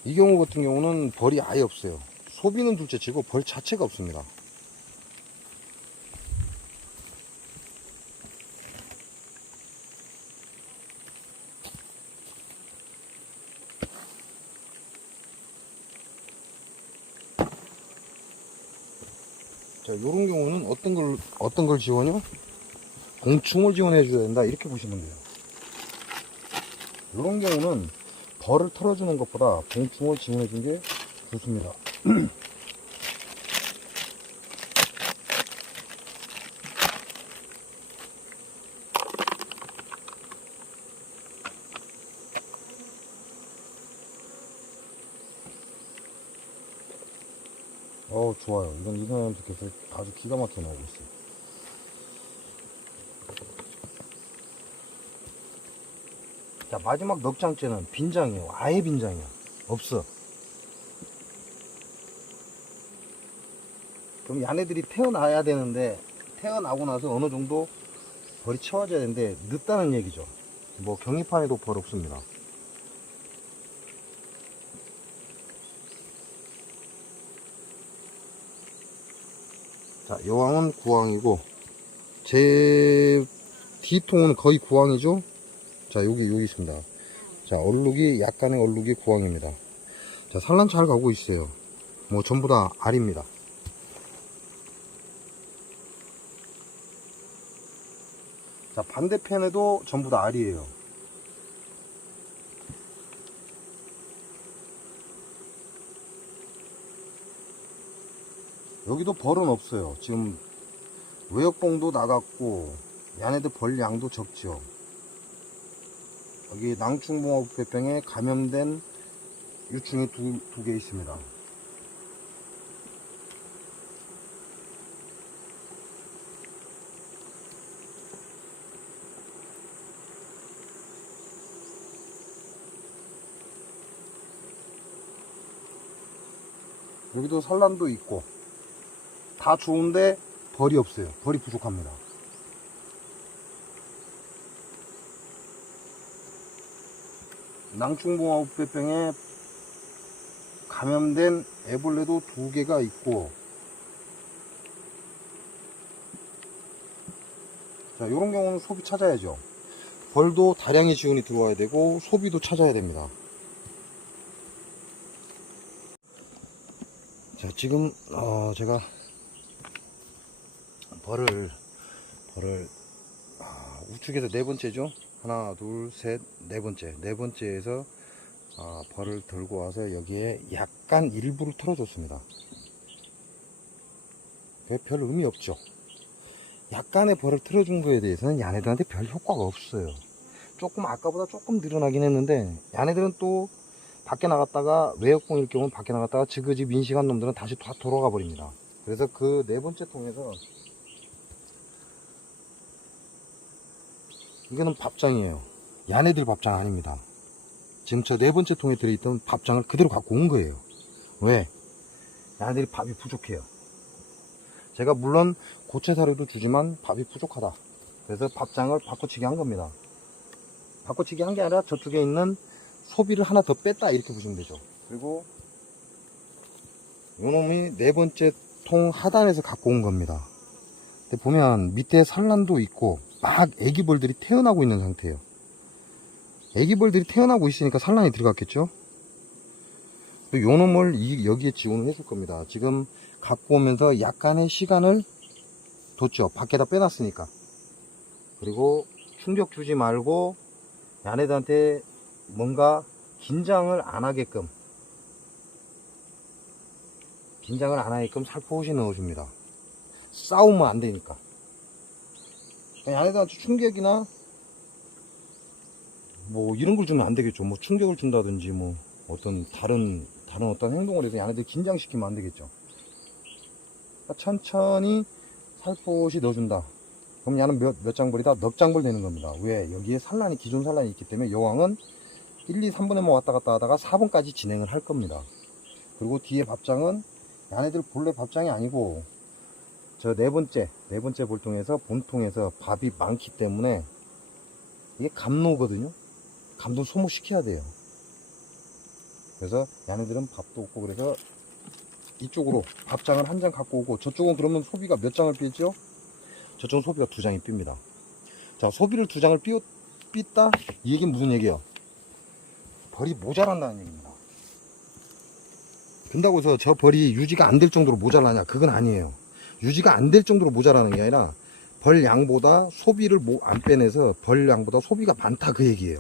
이 경우 같은 경우는 벌이 아예 없어요. 소비는 둘째 치고 벌 자체가 없습니다. 자, 요런 경우는 어떤 걸 지원해요? 봉충을 지원해 줘야 된다. 이렇게 보시면 돼요. 요런 경우는 벌을 털어주는 것보다 봉충을 지원해 준 게 좋습니다. 좋아요. 이건 이산화염소가스 아주 기가 막히게 나오고 있어요. 자, 마지막 넉 장째는 빈장이에요. 아예 빈장이야. 없어. 그럼 얘네들이 태어나야 되는데 태어나고 나서 어느 정도 벌이 채워져야 되는데 늦다는 얘기죠. 뭐 경리판에도 벌 없습니다. 자, 여왕은 구왕이고 제 D통은 거의 구왕이죠. 자, 여기 있습니다. 자, 얼룩이 약간의 얼룩이 구왕입니다. 자, 산란 잘 가고 있어요. 뭐 전부 다 알입니다. 자, 반대편에도 전부 다 알이에요. 여기도 벌은 없어요. 지금 외역봉도 나갔고 얘네들 벌 양도 적죠. 여기 낭충봉화부패병에 감염된 유충이 두 개 있습니다. 여기도 산란도 있고 다 좋은데 벌이 없어요. 벌이 부족합니다. 낭충봉화부패병에 감염된 애벌레도 두 개가 있고, 자, 요런 경우는 소비 찾아야죠. 벌도 다량의 지원이 들어와야 되고 소비도 찾아야 됩니다. 자, 지금 제가 벌을 우측에서 네 번째죠. 하나, 둘, 셋, 네 번째에서 벌을 들고 와서 여기에 약간 일부를 털어줬습니다. 별 의미 없죠. 약간의 벌을 틀어준 거에 대해서는 얘네들한테 별 효과가 없어요. 조금 아까보다 조금 늘어나긴 했는데, 얘네들은 또 밖에 나갔다가 외역봉일 경우는 밖에 나갔다가 지그지 민식한 놈들은 다시 다 돌아가 버립니다. 그래서 그 네 번째 통에서 이거는 밥장이에요. 얘네들 밥장 아닙니다. 지금 저 네 번째 통에 들어있던 밥장을 그대로 갖고 온 거예요. 왜? 얘네들이 밥이 부족해요. 제가 물론 고체사료도 주지만 밥이 부족하다. 그래서 밥장을 바꿔치기 한 겁니다. 바꿔치기 한 게 아니라 저쪽에 있는 소비를 하나 더 뺐다 이렇게 보시면 되죠. 그리고 요놈이 네 번째 통 하단에서 갖고 온 겁니다. 근데 보면 밑에 산란도 있고 막 애기벌들이 태어나고 있는 상태예요. 애기벌들이 태어나고 있으니까 산란이 들어갔겠죠. 요놈을 여기에 지원을 해줄 겁니다. 지금 갖고 오면서 약간의 시간을 뒀죠. 밖에다 빼놨으니까. 그리고 충격 주지 말고 얘네들한테 뭔가 긴장을 안 하게끔 살포시 넣어줍니다. 싸우면 안 되니까. 얘네들한테 충격이나 뭐 이런 걸 주면 안 되겠죠. 뭐 충격을 준다든지 뭐 어떤 다른 어떤 행동을 해서 얘네들 긴장시키면 안 되겠죠. 그러니까 천천히 살포시 넣어준다. 그럼 얘는 몇 장벌이다? 넉 장벌 되는 겁니다. 왜? 여기에 산란이, 기존 산란이 있기 때문에 여왕은 1, 2, 3번에만 왔다 갔다 하다가 4번까지 진행을 할 겁니다. 그리고 뒤에 밥장은 얘네들 본래 밥장이 아니고 저 네 번째 볼통에서 본통에서 밥이 많기 때문에 이게 감노거든요. 감도 소모시켜야 돼요. 그래서 얘네들은 밥도 없고 그래서 이쪽으로 밥장을 한 장 갖고 오고 저쪽은 그러면 소비가 몇 장을 삐죠? 저쪽은 소비가 2장이 삑니다. 자, 소비를 2장을 삐다? 이 얘기는 무슨 얘기예요? 벌이 모자란다는 얘기입니다. 근다고 해서 저 벌이 유지가 안 될 정도로 모자라냐? 그건 아니에요. 유지가 안 될 정도로 모자라는 게 아니라 벌 양보다 소비를 안 빼내서 벌 양보다 소비가 많다 그 얘기예요.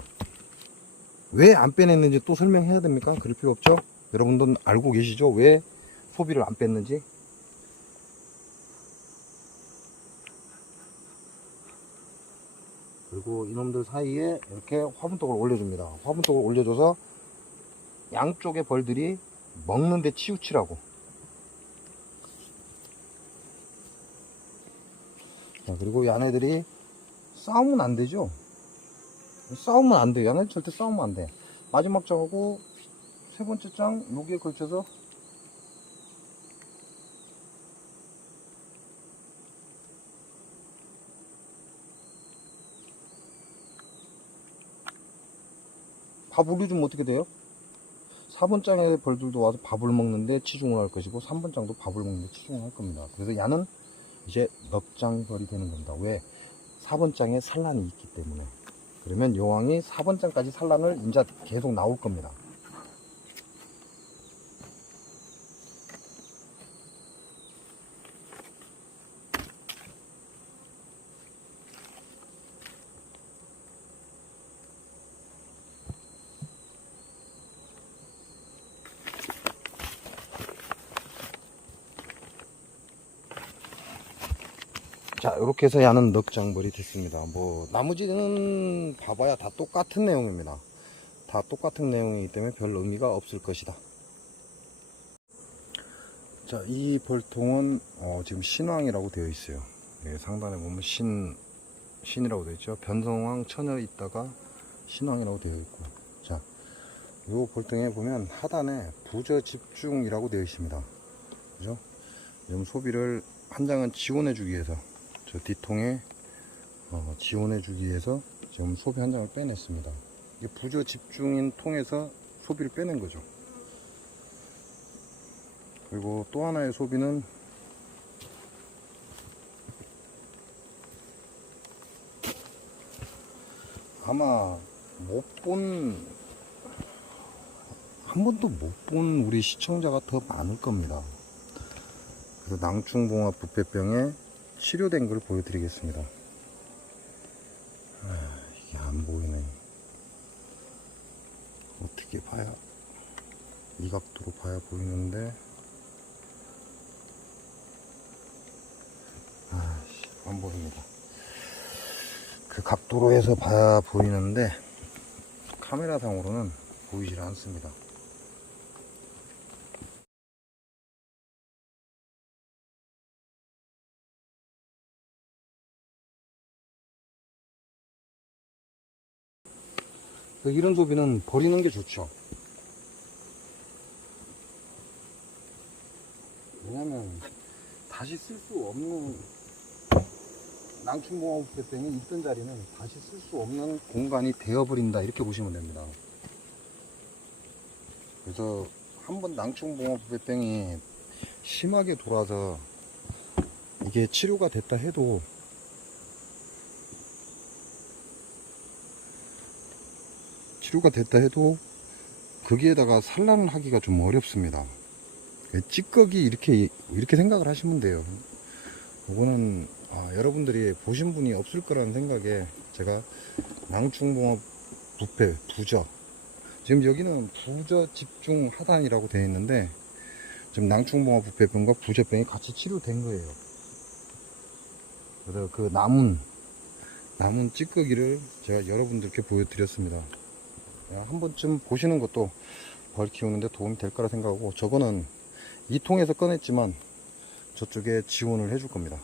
왜 안 빼냈는지 또 설명해야 됩니까? 그럴 필요 없죠? 여러분들은 알고 계시죠? 왜 소비를 안 뺐는지? 그리고 이놈들 사이에 이렇게 화분독을 올려줍니다. 화분독을 올려줘서 양쪽의 벌들이 먹는데 치우치라고. 자, 그리고 얘네들이 싸우면 안 되죠. 싸우면 안 돼요. 얘네들 절대 싸우면 안 돼. 마지막 장하고 세 번째 장 여기에 걸쳐서 밥 올려주면 어떻게 돼요? 4번 장의 벌들도 와서 밥을 먹는데 치중을 할 것이고 3번 장도 밥을 먹는데 치중을 할 겁니다. 그래서 얘는 이제 넉장벌이 되는 겁니다. 왜? 4번 장에 산란이 있기 때문에. 그러면 여왕이 4번 장까지 산란을 이제 계속 나올 겁니다. 자, 이렇게 해서 야는 넉장벌이 됐습니다. 뭐 나머지는 봐봐야 다 똑같은 내용입니다. 다 똑같은 내용이기 때문에 별 의미가 없을 것이다. 자, 이 벌통은 지금 신왕이라고 되어 있어요. 예, 상단에 보면 신이라고 되어 있죠. 변성왕 처녀 있다가 신왕이라고 되어 있고, 자, 요 벌통에 보면 하단에 부저 집중이라고 되어 있습니다. 그죠? 지금 소비를 한 장은 지원해 주기 위해서 저 뒷통에 지원해 주기 위해서 지금 소비 한 장을 빼냈습니다. 이게 부저 집중인 통에서 소비를 빼낸 거죠. 그리고 또 하나의 소비는 아마 한 번도 못 본 우리 시청자가 더 많을 겁니다. 그래서 낭충봉합 부패병에 치료된 걸 보여드리겠습니다. 이게 안 보이네. 어떻게 봐야, 이 각도로 봐야 보이는데, 안 보입니다. 그 각도로에서 봐야 보이는데 카메라상으로는 보이질 않습니다. 이런 소비는 버리는 게 좋죠. 왜냐면 다시 쓸 수 없는, 낭충봉화 붓배병이 있던 자리는 다시 쓸 수 없는 공간이 되어버린다, 이렇게 보시면 됩니다. 그래서 한번 낭충봉화 붓배병이 심하게 돌아서 이게 치료가 됐다 해도 거기에다가 산란을 하기가 좀 어렵습니다. 찌꺼기 이렇게 생각을 하시면 돼요. 이거는 여러분들이 보신 분이 없을 거라는 생각에 제가 낭충봉화 붓배 부저, 지금 여기는 부저 집중 하단이라고 되어 있는데 지금 낭충봉화 붓배병과 부저병이 같이 치료된 거예요. 그래서 그 남은 찌꺼기를 제가 여러분들께 보여드렸습니다. 한 번쯤 보시는 것도 벌 키우는데 도움이 될 거라 생각하고, 저거는 이 통에서 꺼냈지만 저쪽에 지원을 해줄 겁니다.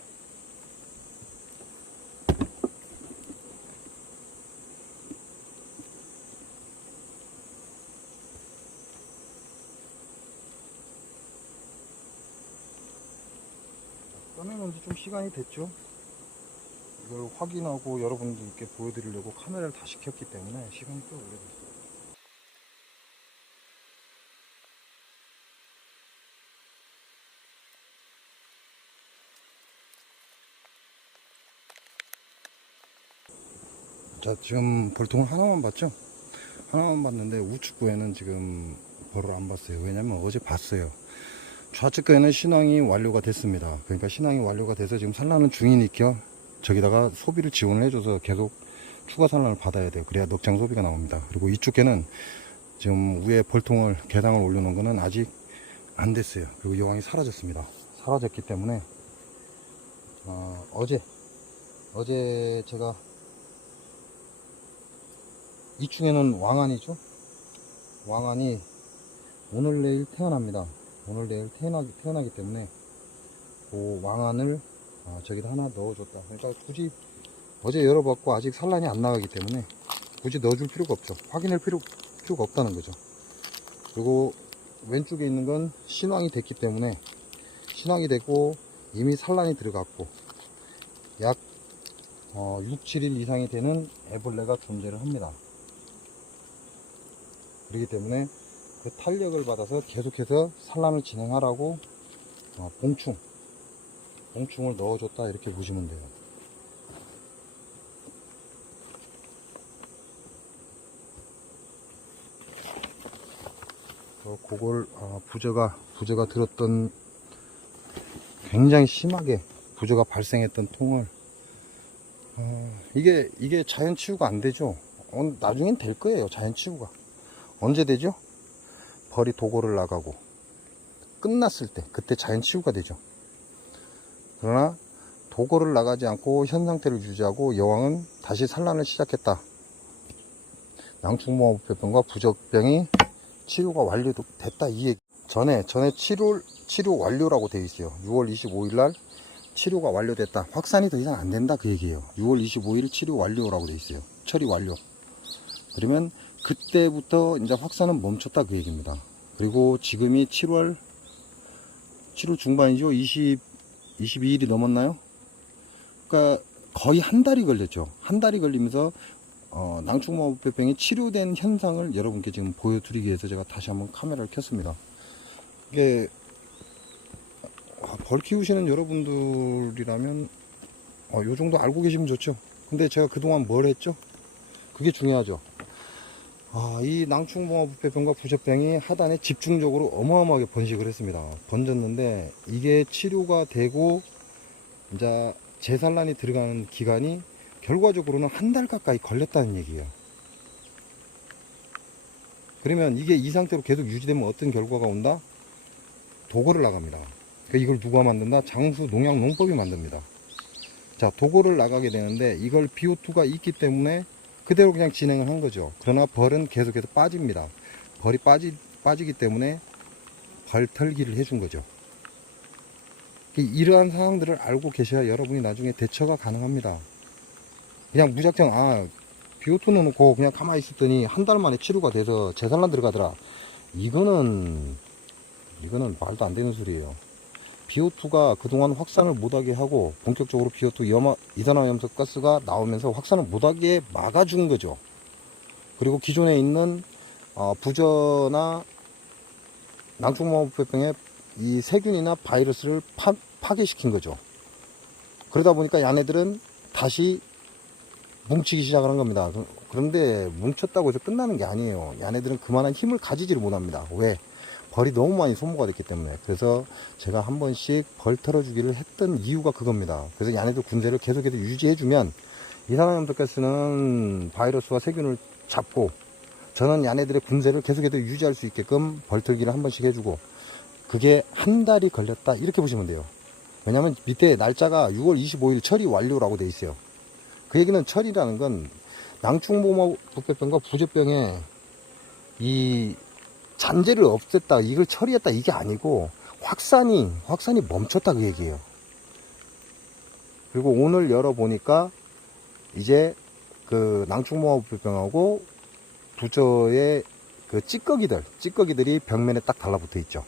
꺼내놓은 지 좀 시간이 됐죠. 이걸 확인하고 여러분들께 보여드리려고 카메라를 다시 켰기 때문에 시간이 꽤 오래됐어요. 자, 지금 벌통을 하나만 봤죠? 하나만 봤는데 우측부에는 지금 벌을 안 봤어요. 왜냐면 어제 봤어요. 좌측부에는 신앙이 완료가 됐습니다. 그러니까 신앙이 완료가 돼서 지금 산란은 중이니까 저기다가 소비를 지원을 해줘서 계속 추가 산란을 받아야 돼요. 그래야 넉장 소비가 나옵니다. 그리고 이쪽에는 지금 위에 벌통을 개당을 올려놓은 거는 아직 안 됐어요. 그리고 여왕이 사라졌습니다. 사라졌기 때문에 어제 제가 이충에는 왕안이죠. 왕안이 오늘 내일 태어납니다. 오늘 내일 태어나기 때문에 그 왕안을 저기다 하나 넣어줬다. 그러니까 굳이 어제 열어봤고 아직 산란이 안 나가기 때문에 굳이 넣어줄 필요가 없죠. 확인할 필요가 없다는 거죠. 그리고 왼쪽에 있는 건 신왕이 됐기 때문에, 신왕이 되고 이미 산란이 들어갔고 약 6, 7일 이상이 되는 애벌레가 존재를 합니다. 그렇기 때문에 그 탄력을 받아서 계속해서 산란을 진행하라고 봉충을 넣어줬다, 이렇게 보시면 돼요. 그걸 부저가 들었던, 굉장히 심하게 부저가 발생했던 통을 이게 자연 치유가 안 되죠. 나중엔 될 거예요. 자연 치유가 언제 되죠? 벌이 도고를 나가고 끝났을 때, 그때 자연 치유가 되죠. 그러나 도고를 나가지 않고 현 상태를 유지하고 여왕은 다시 산란을 시작했다. 낭충봉화 붓배병과 부적병이 치료가 완료됐다, 이 얘기. 전에 치료 완료라고 되어 있어요. 6월 25일 날 치료가 완료됐다. 확산이 더 이상 안 된다, 그 얘기예요. 6월 25일 치료 완료라고 되어 있어요. 처리 완료. 그러면 그때부터 이제 확산은 멈췄다, 그 얘기입니다. 그리고 지금이 7월 중반이죠. 22일이 넘었나요? 그러니까 거의 한 달이 걸렸죠. 한 달이 걸리면서 낭충봉화 붓배병이 치료된 현상을 여러분께 지금 보여드리기 위해서 제가 다시 한번 카메라를 켰습니다. 이게 벌 키우시는 여러분들이라면 요 정도 알고 계시면 좋죠. 근데 제가 그동안 뭘 했죠? 그게 중요하죠. 이 낭충봉화 붓배병과 부적병이 하단에 집중적으로 어마어마하게 번식을 했습니다. 번졌는데 이게 치료가 되고 이제 재산란이 들어가는 기간이 결과적으로는 한 달 가까이 걸렸다는 얘기예요. 그러면 이게 이 상태로 계속 유지되면 어떤 결과가 온다? 도고를 나갑니다. 그러니까 이걸 누가 만든다? 장수 농약 농법이 만듭니다. 자, 도고를 나가게 되는데 이걸 BO2가 있기 때문에 그대로 그냥 진행을 한 거죠. 그러나 벌은 계속해서 빠집니다. 벌이 빠지기 때문에 벌털기를 해준 거죠. 이러한 상황들을 알고 계셔야 여러분이 나중에 대처가 가능합니다. 그냥 무작정 BO2 넣어놓고 그냥 가만히 있었더니 한 달 만에 치료가 돼서 제산란 들어가더라. 이거는 말도 안 되는 소리예요. BO2가 그동안 확산을 못하게 하고 본격적으로 BO2 이산화염소 가스가 나오면서 확산을 못하게 막아준 거죠. 그리고 기존에 있는 부저나 낭충망부병의 이 세균이나 바이러스를 파괴시킨 거죠. 그러다 보니까 얘네들은 다시 뭉치기 시작을 한 겁니다. 그런데 뭉쳤다고 해서 끝나는 게 아니에요. 얘네들은 그만한 힘을 가지지를 못합니다. 왜? 벌이 너무 많이 소모가 됐기 때문에. 그래서 제가 한 번씩 벌 털어주기를 했던 이유가 그겁니다. 그래서 얘네들 군대를 계속해서 유지해주면 이산화염소가스는 바이러스와 세균을 잡고 저는 얘네들의 군대를 계속해서 유지할 수 있게끔 벌털기를 한 번씩 해주고 그게 한 달이 걸렸다 이렇게 보시면 돼요. 왜냐면 밑에 날짜가 6월 25일 처리 완료라고 돼 있어요. 그 얘기는 처리라는 건 낭충보마부패병과 부제병의 이 잔재를 없앴다, 이걸 처리했다 이게 아니고 확산이 멈췄다 그 얘기예요. 그리고 오늘 열어보니까 이제 그 낭충보마부패병하고 부저의 그 찌꺼기들이 벽면에 딱 달라붙어 있죠.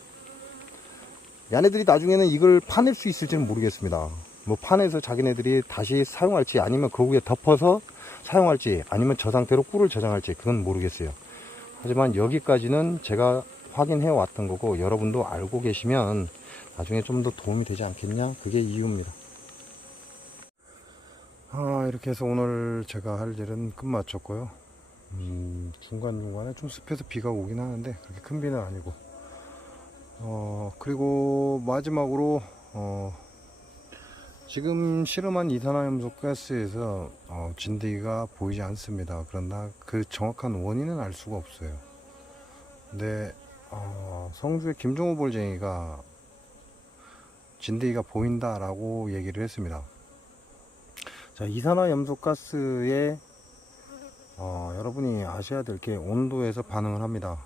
얘네들이 나중에는 이걸 파낼 수 있을지는 모르겠습니다. 뭐 파내서 자기네들이 다시 사용할지 아니면 그 위에 덮어서 사용할지 아니면 저 상태로 꿀을 저장할지 그건 모르겠어요. 하지만 여기까지는 제가 확인해 왔던 거고 여러분도 알고 계시면 나중에 좀 더 도움이 되지 않겠냐, 그게 이유입니다. 이렇게 해서 오늘 제가 할 일은 끝마쳤고요. 중간중간에 좀 습해서 비가 오긴 하는데 그렇게 큰 비는 아니고 그리고 마지막으로 지금 실험한 이산화염소 가스에서 진드기가 보이지 않습니다. 그러나 그 정확한 원인은 알 수가 없어요. 근데 성주의 김종호 볼쟁이가 진드기가 보인다라고 얘기를 했습니다. 자, 이산화염소 가스에 여러분이 아셔야 될 게 온도에서 반응을 합니다.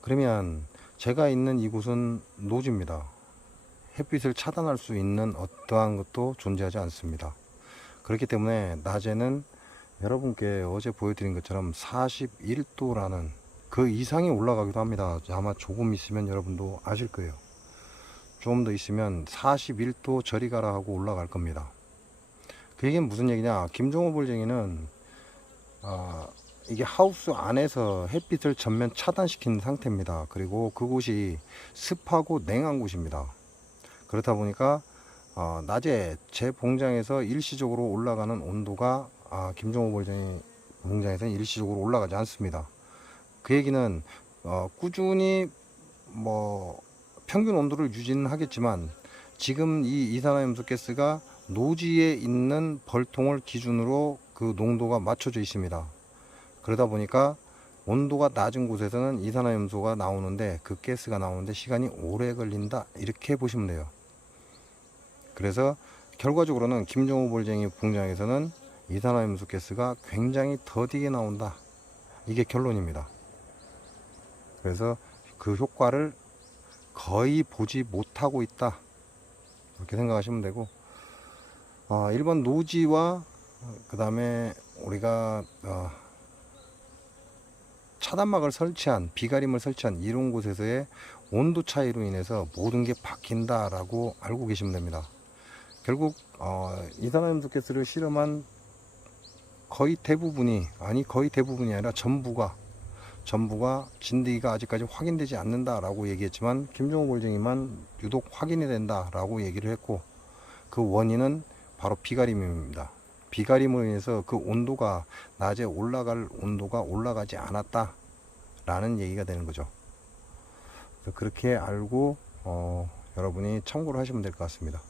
그러면 제가 있는 이곳은 노지입니다. 햇빛을 차단할 수 있는 어떠한 것도 존재하지 않습니다. 그렇기 때문에 낮에는 여러분께 어제 보여드린 것처럼 41도라는 그 이상이 올라가기도 합니다. 아마 조금 있으면 여러분도 아실 거예요. 좀 더 있으면 41도 저리 가라 하고 올라갈 겁니다. 그 얘기는 무슨 얘기냐, 김종호 볼쟁이는 이게 하우스 안에서 햇빛을 전면 차단시킨 상태입니다. 그리고 그곳이 습하고 냉한 곳입니다. 그렇다 보니까 낮에 제 봉장에서 일시적으로 올라가는 온도가 김종호 볼쟁이 봉장에서는 일시적으로 올라가지 않습니다. 그 얘기는 꾸준히 뭐 평균 온도를 유지는 하겠지만 지금 이 이산화염소 가스가 노지에 있는 벌통을 기준으로 그 농도가 맞춰져 있습니다. 그러다 보니까 온도가 낮은 곳에서는 이산화염소가 나오는데 그 가스가 나오는데 시간이 오래 걸린다 이렇게 보시면 돼요. 그래서 결과적으로는 김종호 볼쟁이 봉장에서는 이산화염소 가스가 굉장히 더디게 나온다, 이게 결론입니다. 그래서 그 효과를 거의 보지 못하고 있다 이렇게 생각하시면 되고, 일반 노지와 그 다음에 우리가 차단막을 설치한, 비가림을 설치한 이런 곳에서의 온도 차이로 인해서 모든 게 바뀐다 라고 알고 계시면 됩니다. 결국 이산화염소 가스를 실험한 거의 대부분이 아니라 전부가 진드기가 아직까지 확인되지 않는다 라고 얘기했지만 김종호 볼쟁이만 유독 확인이 된다 라고 얘기를 했고, 그 원인은 바로 비가림입니다. 비가림으로 인해서 그 온도가 낮에 올라갈 온도가 올라가지 않았다 라는 얘기가 되는 거죠. 그래서 그렇게 알고 여러분이 참고를 하시면 될 것 같습니다.